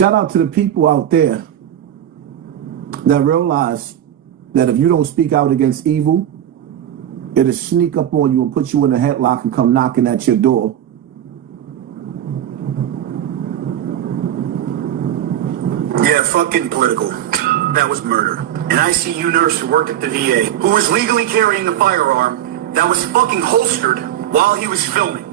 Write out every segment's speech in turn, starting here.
Shout out to the people out there that realize that if you don't speak out against evil, it'll sneak up on you and put you in a headlock and come knocking at your door. Yeah, fucking political. That was murder. An ICU nurse who worked at the VA, who was legally carrying a firearm that was fucking holstered while he was filming,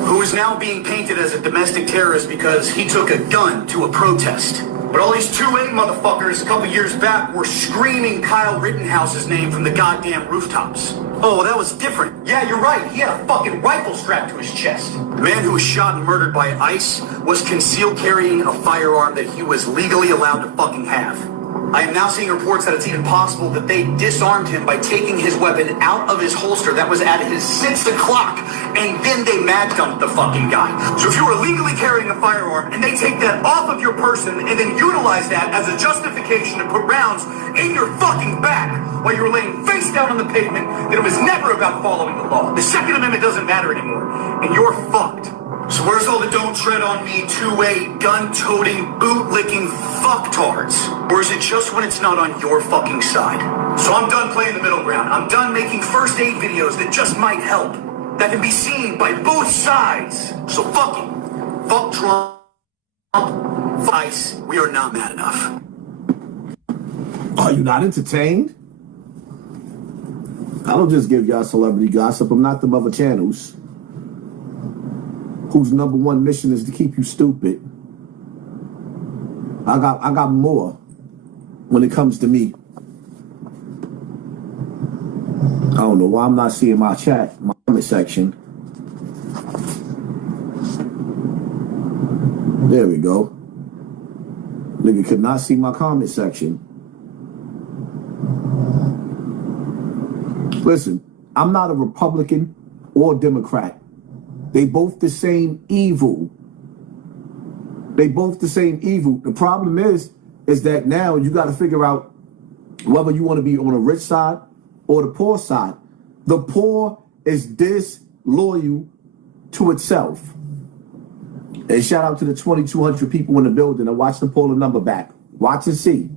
who is now being painted as a domestic terrorist because he took a gun to a protest. But all these 2A motherfuckers a couple years back were screaming Kyle Rittenhouse's name from the goddamn rooftops. Oh, that was different. Yeah, you're right. He had a fucking rifle strapped to his chest. The man who was shot and murdered by ICE was concealed carrying a firearm that he was legally allowed to fucking have. I am now seeing reports that it's even possible that they disarmed him by taking his weapon out of his holster that was at his 6 o'clock, and then they mag dumped the fucking guy. So if you were legally carrying a firearm and they take that off of your person and then utilize that as a justification to put rounds in your fucking back while you were laying face down on the pavement, then it was never about following the law. The Second Amendment doesn't matter anymore, and you're fucked. So where's all the don't tread on me, 2A, gun-toting, boot-licking fucktards? Or is it just when it's not on your fucking side? So I'm done playing the middle ground. I'm done making first aid videos that just might help, that can be seen by both sides. So fuck it. Fuck Trump. Fuck ICE. We are not mad enough. Are you not entertained? I don't just give y'all celebrity gossip. I'm not them other channels whose number one mission is to keep you stupid. I got more when it comes to me. I don't know why I'm not seeing my chat, my comment section. There we go. Nigga could not see my comment section. Listen, I'm not a Republican or Democrat. They both the same evil. They both the same evil. The problem is that now you got to figure out whether you want to be on the rich side or the poor side. The poor is disloyal to itself. And shout out to the 2,200 people in the building and watch them pull the number back. Watch and see.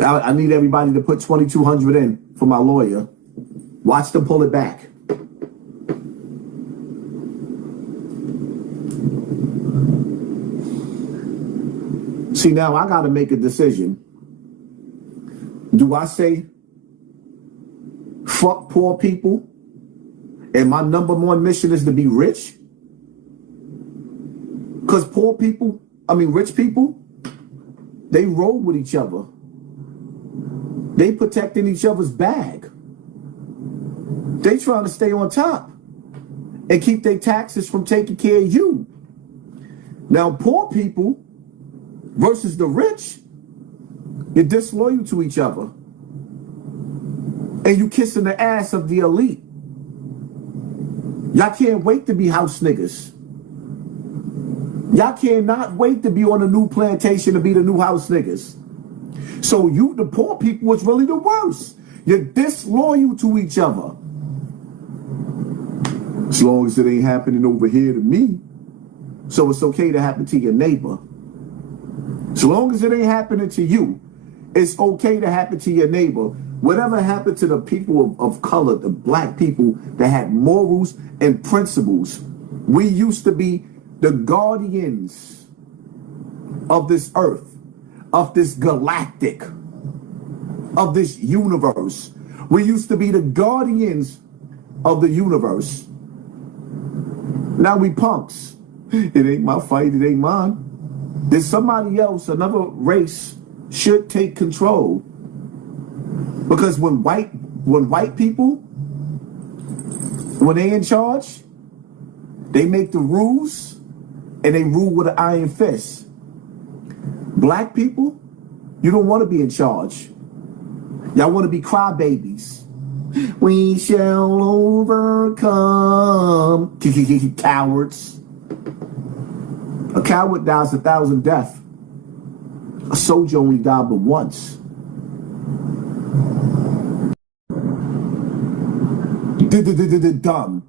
I need everybody to put 2,200 in for my lawyer. Watch them pull it back. See, now I got to make a decision. Do I say fuck poor people and my number one mission is to be rich? Because rich people, they roll with each other. They protecting each other's bag. They trying to stay on top and keep their taxes from taking care of you. Now, poor people versus the rich, you're disloyal to each other. And you kissing the ass of the elite. Y'all can't wait to be house niggas. Y'all cannot wait to be on a new plantation to be the new house niggas. So you, the poor people, is really the worst. You're disloyal to each other. As long as it ain't happening over here to me, so it's okay to happen to your neighbor. As long as it ain't happening to you, it's okay to happen to your neighbor. Whatever happened to the people of color, the black people that had morals and principles, we used to be the guardians of this earth, of this galactic, of this universe. We used to be the guardians of the universe. Now we punks. It ain't my fight, it ain't mine. There's somebody else, another race, should take control. Because when white people, when they in charge, they make the rules and they rule with an iron fist. Black people, you don't want to be in charge. Y'all want to be crybabies. We shall overcome. Cowards. A coward dies 1,000 deaths. A soldier only died but once. Dumb.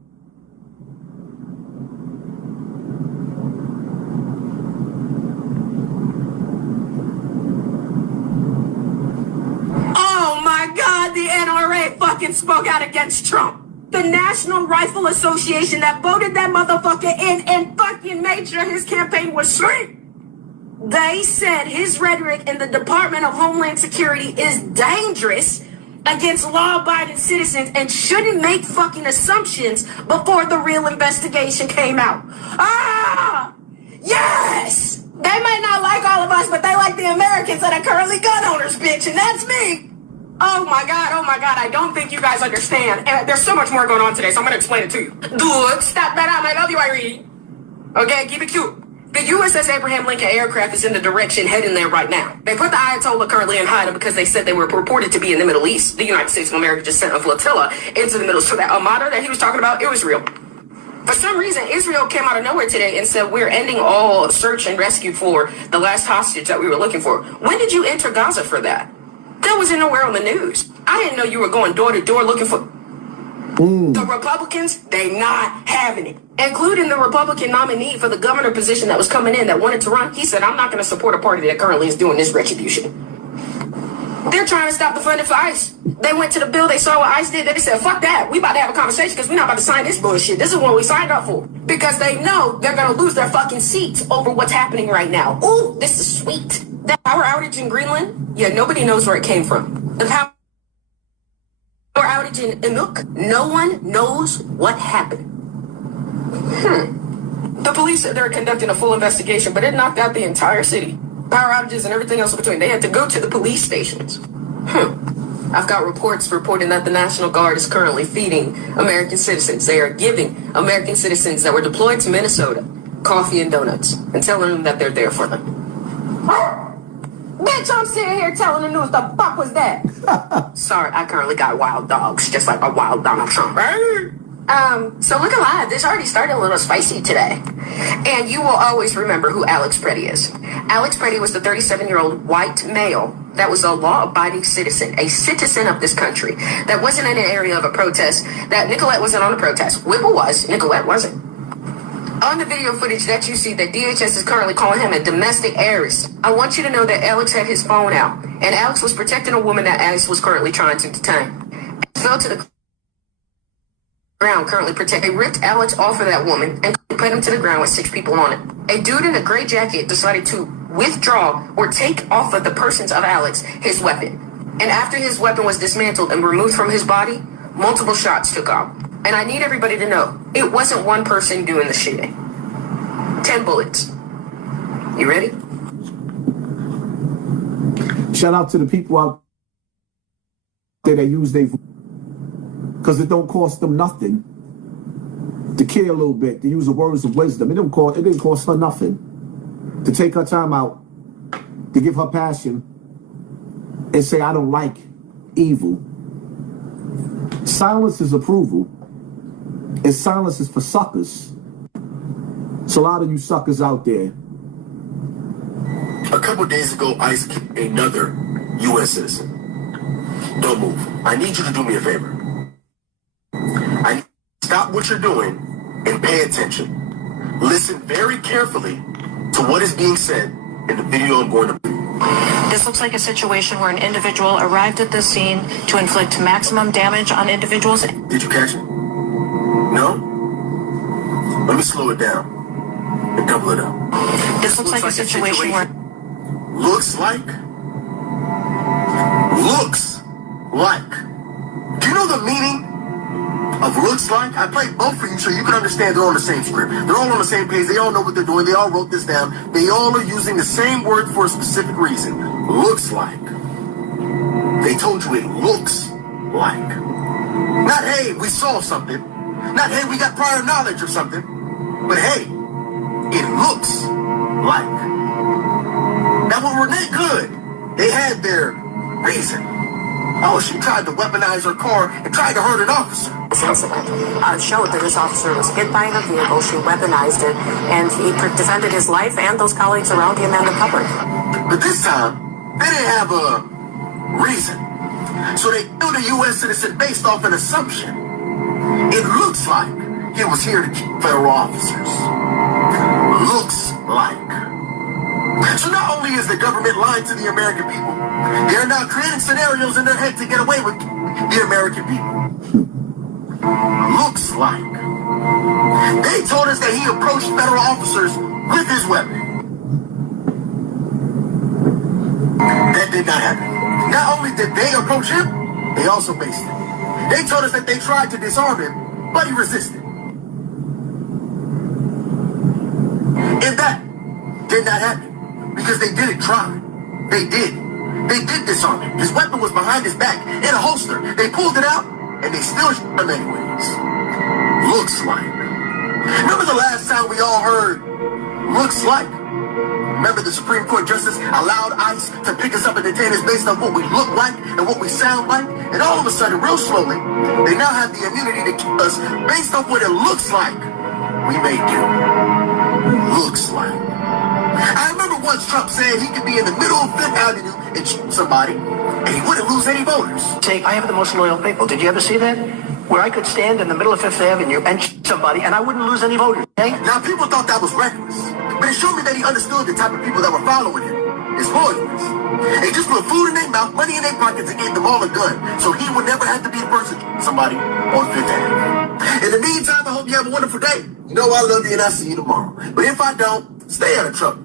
Americans spoke out against Trump. The National Rifle Association that voted that motherfucker in and fucking made sure his campaign was free. They said his rhetoric in the Department of Homeland Security is dangerous against law-abiding citizens and shouldn't make fucking assumptions before the real investigation came out. Ah! Yes! They might not like all of us, but they like the Americans that are currently gun owners, bitch, and that's me. Oh my God, I don't think you guys understand. And there's so much more going on today, so I'm going to explain it to you. Dude, stop that out. I love you, Irene. Okay, keep it cute. The USS Abraham Lincoln aircraft is in the direction heading there right now. They put the Ayatollah currently in hiding because they said they were reported to be in the Middle East. The United States of America just sent a flotilla into the middle. So that Armada that he was talking about, it was real. For some reason, Israel came out of nowhere today and said we're ending all search and rescue for the last hostage that we were looking for. When did you enter Gaza for that? That wasn't nowhere on the news. I didn't know you were going door to door looking for... The Republicans, they not having it. Including the Republican nominee for the governor position that was coming in that wanted to run. He said, I'm not going to support a party that currently is doing this retribution. They're trying to stop the funding for ICE. They went to the bill, they saw what ICE did, they said, fuck that. We about to have a conversation because we're not about to sign this bullshit. This is what we signed up for. Because they know they're going to lose their fucking seats over what's happening right now. Ooh, this is sweet. That power outage in Greenland, yeah, nobody knows where it came from. The power outage in Inuk, no one knows what happened. The police said they're conducting a full investigation, but it knocked out the entire city. Power outages and everything else in between. They had to go to the police stations. I've got reports reporting that the National Guard is currently feeding American citizens. They are giving American citizens that were deployed to Minnesota coffee and donuts and telling them that they're there for them. Bitch, I'm sitting here telling the news. The fuck was that? Sorry, I currently got wild dogs, just like a wild Donald Trump. So look alive. This already started a little spicy today. And you will always remember who Alex Freddy is. Alex Freddy was the 37-year-old white male that was a law-abiding citizen, a citizen of this country, that wasn't in an area of a protest, that Nicolette wasn't on a protest. Whipple was, Nicolette wasn't. On the video footage that you see, that DHS is currently calling him a domestic heiress. I want you to know that Alex had his phone out, and Alex was protecting a woman that Alex was currently trying to detain. Fell to the ground, currently protected. They ripped Alex off of that woman and put him to the ground with 6 people on it. A dude in a gray jacket decided to withdraw or take off of the persons of Alex his weapon. And after his weapon was dismantled and removed from his body, multiple shots took off. And I need everybody to know, it wasn't one person doing the shooting. 10 bullets. You ready? Shout out to the people out there that use their... Because it don't cost them nothing to care a little bit, to use the words of wisdom. It didn't cost her nothing to take her time out, to give her passion, and say, I don't like evil. Silence is approval. And silence is for suckers. So a lot of you suckers out there. A couple days ago, ICE kicked another U.S. citizen. Don't move. I need you to do me a favor. I need you to stop what you're doing and pay attention. Listen very carefully to what is being said in the video I'm going to play. This looks like a situation where an individual arrived at the scene to inflict maximum damage on individuals. Did you catch it? No? Let me slow it down and double it up. This looks like a situation where... Looks like? Looks like. Do you know the meaning of looks like? I played both for you so you can understand they're on the same script. They're all on the same page. They all know what they're doing. They all wrote this down. They all are using the same word for a specific reason. Looks like. They told you it looks like. Not, hey, we saw something. Not, hey, we got prior knowledge or something. But, hey, it looks like. Now, with Renee Good, they had their reason. Oh, she tried to weaponize her car and tried to hurt an officer. This incident showed that this officer was hit by a vehicle, she weaponized it, and he defended his life and those colleagues around him and the public. But this time, they didn't have a reason. So they killed a U.S. citizen based off an assumption. It looks like he was here to keep federal officers. Looks like. So not only is the government lying to the American people, they're now creating scenarios in their head to get away with the American people. looks like. They told us that he approached federal officers with his weapon. That did not happen. Not only did they approach him, they also maced him. They told us that they tried to disarm him, but he resisted. And that did not happen because they didn't try. They did. They did disarm him. His weapon was behind his back in a holster. They pulled it out and they still shot him anyways. Looks like. Remember the last time we all heard looks like? Remember the Supreme Court Justice allowed ICE to pick us up and detain us based on what we look like and what we sound like? And all of a sudden, real slowly, they now have the immunity to keep us based on what it looks like we may do. Looks like. I remember once Trump said he could be in the middle of Fifth Avenue and shoot somebody, and he wouldn't lose any voters. Say, I have the most loyal people. Did you ever see that? Where I could stand in the middle of Fifth Avenue and shoot somebody, and I wouldn't lose any voters, okay? Now, people thought that was reckless, but it showed me that he understood the type of people that were following him, his loyalists. They just put food in their mouth, money in their pockets, and gave them all a gun, so he would never have to be the person to shoot somebody on Fifth Avenue. In the meantime, I hope you have a wonderful day. You know I love you, and I'll see you tomorrow. But if I don't, stay out of trouble.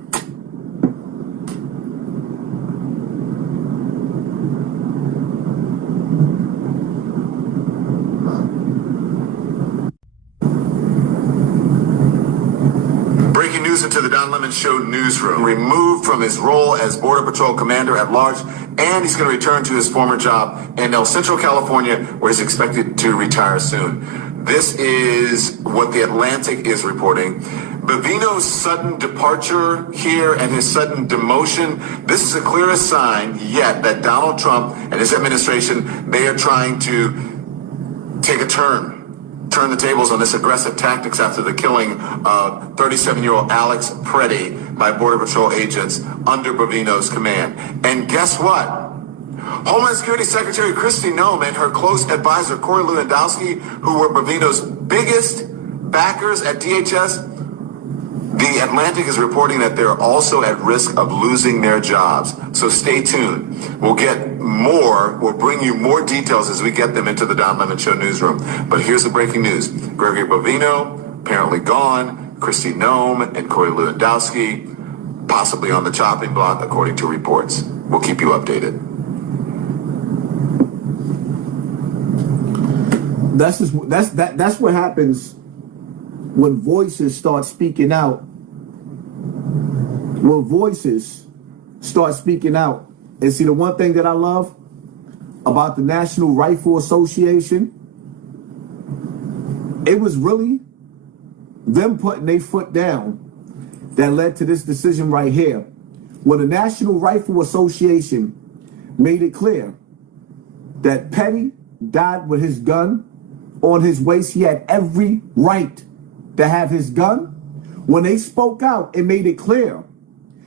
Breaking news into the Don Lemon Show newsroom. Removed from his role as Border Patrol Commander at Large, and he's going to return to his former job in El Centro, California, where he's expected to retire soon. This is what The Atlantic is reporting. Bovino's sudden departure here and his sudden demotion, this is the clearest sign yet that Donald Trump and his administration, they are trying to take a turn the tables on this aggressive tactics after the killing of 37-year-old Alex Freddy by Border Patrol agents under Bovino's command. And guess what? Homeland Security Secretary Kristi Noem and her close advisor Corey Lewandowski, who were Bovino's biggest backers at DHS, The Atlantic is reporting that they're also at risk of losing their jobs. So stay tuned. We'll bring you more details as we get them into the Don Lemon Show newsroom. But here's the breaking news. Gregory Bovino, apparently gone. Kristi Noem and Corey Lewandowski, possibly on the chopping block, according to reports. We'll keep you updated. That's what happens when voices start speaking out. When voices start speaking out. And see, the one thing that I love about the National Rifle Association, it was really them putting their foot down that led to this decision right here. When the National Rifle Association made it clear that Petty died with his gun on his waist, he had every right to have his gun. When they spoke out and made it clear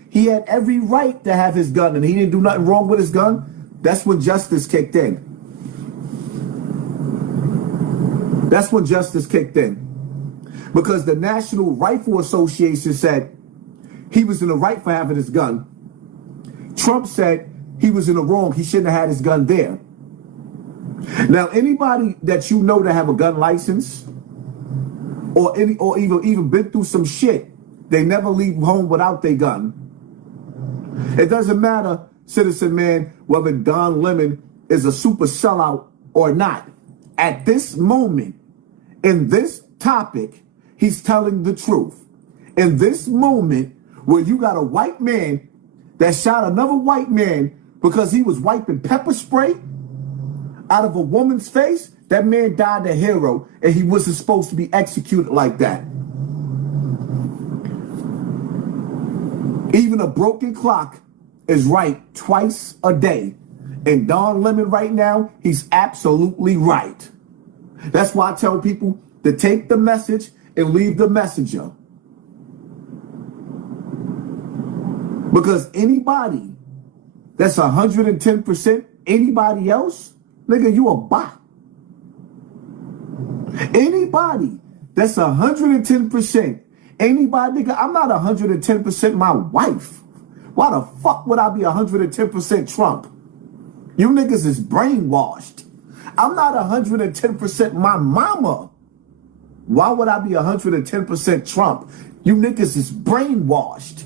he had every right to have his gun and he didn't do nothing wrong with his gun, that's when justice kicked in. That's when justice kicked in. Because the National Rifle Association said he was in the right for having his gun. Trump said he was in the wrong. He shouldn't have had his gun there. Now, anybody that you know that have a gun license or even been through some shit, they never leave home without their gun. It doesn't matter, citizen man, whether Don Lemon is a super sellout or not. At this moment, in this topic, he's telling the truth. In this moment, where you got a white man that shot another white man because he was wiping pepper spray out of a woman's face, that man died a hero, and he wasn't supposed to be executed like that. Even a broken clock is right twice a day. And Don Lemon right now, he's absolutely right. That's why I tell people to take the message and leave the messenger. Because anybody that's 110% anybody else, nigga, you a bot. Anybody that's 110% anybody, nigga, I'm not 110% my wife. Why the fuck would I be 110% Trump? You niggas is brainwashed. I'm not 110% my mama. Why would I be 110% Trump? You niggas is brainwashed.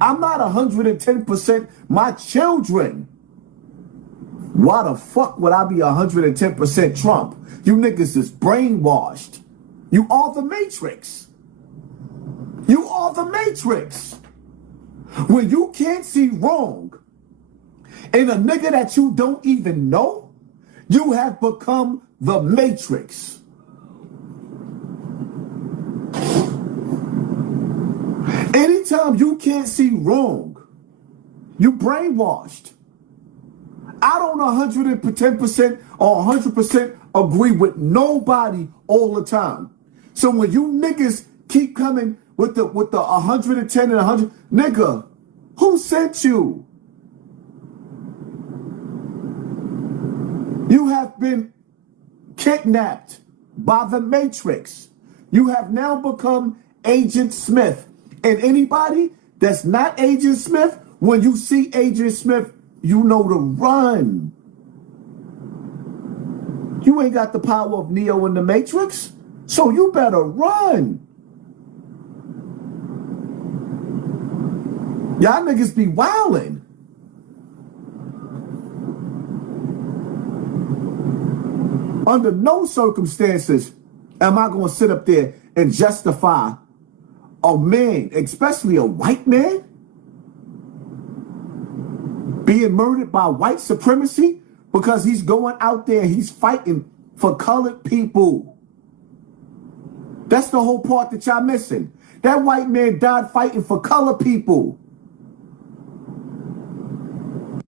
I'm not 110% my children. Why the fuck would I be 110% Trump? You niggas is brainwashed. You are the Matrix. You are the Matrix. When you can't see wrong in a nigga that you don't even know, you have become the Matrix. Anytime you can't see wrong, you brainwashed. I don't 110% or 100% agree with nobody all the time. So when you niggas keep coming with the 110 and 100, nigga, who sent you? You have been kidnapped by the Matrix. You have now become Agent Smith. And anybody that's not Agent Smith, when you see Agent Smith, you know to run. You ain't got the power of Neo in the Matrix, so you better run. Y'all niggas be wildin'. Under no circumstances am I going to sit up there and justify a man, especially a white man, being murdered by white supremacy because he's going out there and he's fighting for colored people. That's the whole part that y'all missing. That white man died fighting for colored people.